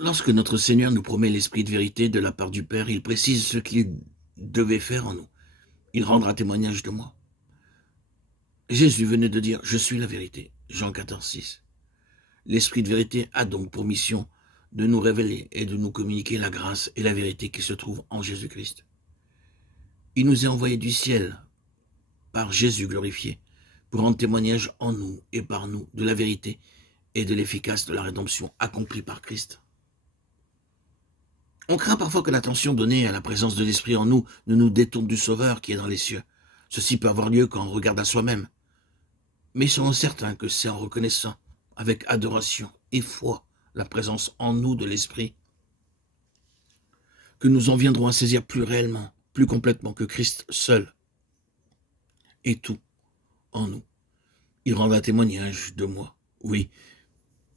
Lorsque notre Seigneur nous promet l'Esprit de vérité de la part du Père, il précise ce qu'il devait faire en nous. Il rendra témoignage de moi. Jésus venait de dire « Je suis la vérité ». Jean 14, 6. L'Esprit de vérité a donc pour mission de nous révéler et de nous communiquer la grâce et la vérité qui se trouvent en Jésus-Christ. Il nous est envoyé du ciel par Jésus glorifié pour rendre témoignage en nous et par nous de la vérité et de l'efficace de la rédemption accomplie par Christ. On craint parfois que l'attention donnée à la présence de l'Esprit en nous ne nous détourne du Sauveur qui est dans les cieux. Ceci peut avoir lieu quand on regarde à soi-même. Mais soyons certains que c'est en reconnaissant avec adoration et foi la présence en nous de l'Esprit que nous en viendrons à saisir plus réellement, plus complètement que Christ seul et tout en nous. Il rendra témoignage de moi. Oui,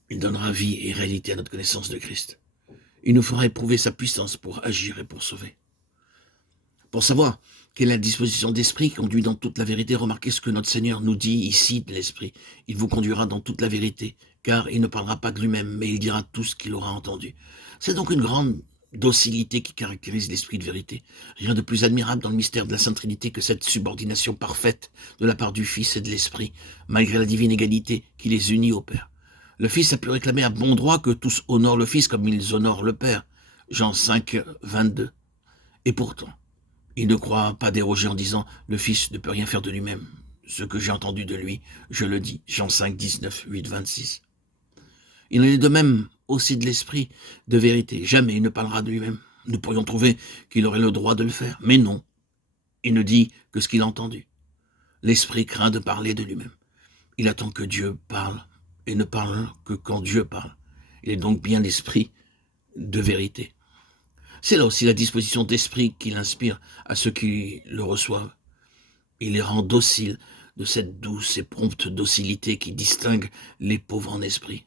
il donnera vie et réalité à notre connaissance de Christ. Il nous fera éprouver sa puissance pour agir et pour sauver. Pour savoir quelle est la disposition d'esprit qui conduit dans toute la vérité, remarquez ce que notre Seigneur nous dit ici de l'Esprit. Il vous conduira dans toute la vérité, car il ne parlera pas de lui-même, mais il dira tout ce qu'il aura entendu. C'est donc une grande docilité qui caractérise l'Esprit de vérité. Rien de plus admirable dans le mystère de la Sainte Trinité que cette subordination parfaite de la part du Fils et de l'Esprit, malgré la divine égalité qui les unit au Père. Le Fils a pu réclamer à bon droit que tous honorent le Fils comme ils honorent le Père. Jean 5, 22. Et pourtant, il ne croit pas déroger en disant « Le Fils ne peut rien faire de lui-même. Ce que j'ai entendu de lui, je le dis. » Jean 5, 19, 8, 26. Il en est de même aussi de l'Esprit de vérité. Jamais il ne parlera de lui-même. Nous pourrions trouver qu'il aurait le droit de le faire, mais non. Il ne dit que ce qu'il a entendu. L'Esprit craint de parler de lui-même. Il attend que Dieu parle et ne parle que quand Dieu parle. Il est donc bien l'Esprit de vérité. C'est là aussi la disposition d'esprit qu'il inspire à ceux qui le reçoivent. Il les rend dociles de cette douce et prompte docilité qui distingue les pauvres en esprit.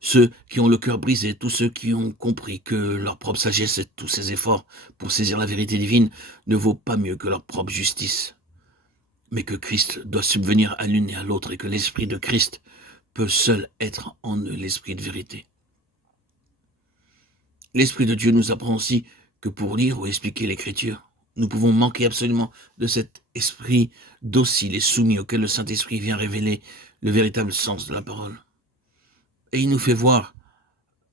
Ceux qui ont le cœur brisé, tous ceux qui ont compris que leur propre sagesse et tous ces efforts pour saisir la vérité divine ne vaut pas mieux que leur propre justice, mais que Christ doit subvenir à l'une et à l'autre et que l'Esprit de Christ peut seul être en eux l'Esprit de vérité. L'Esprit de Dieu nous apprend aussi que pour lire ou expliquer l'Écriture, nous pouvons manquer absolument de cet esprit docile et soumis auquel le Saint-Esprit vient révéler le véritable sens de la parole. Et il nous fait voir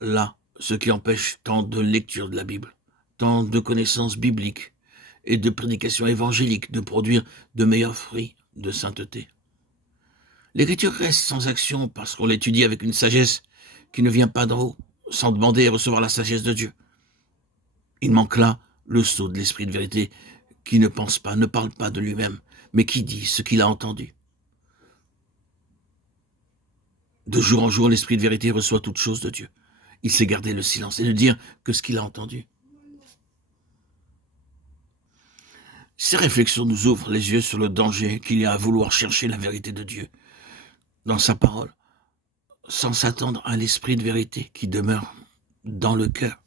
là ce qui empêche tant de lecture de la Bible, tant de connaissances bibliques et de prédications évangéliques de produire de meilleurs fruits de sainteté. L'Écriture reste sans action parce qu'on l'étudie avec une sagesse qui ne vient pas d'en haut, sans demander et recevoir la sagesse de Dieu. Il manque là le sceau de l'Esprit de vérité qui ne pense pas, ne parle pas de lui-même, mais qui dit ce qu'il a entendu. De jour en jour, l'Esprit de vérité reçoit toutes choses de Dieu. Il sait garder le silence et ne dire que ce qu'il a entendu. Ces réflexions nous ouvrent les yeux sur le danger qu'il y a à vouloir chercher la vérité de Dieu dans sa parole, sans s'attendre à l'Esprit de vérité qui demeure dans le cœur.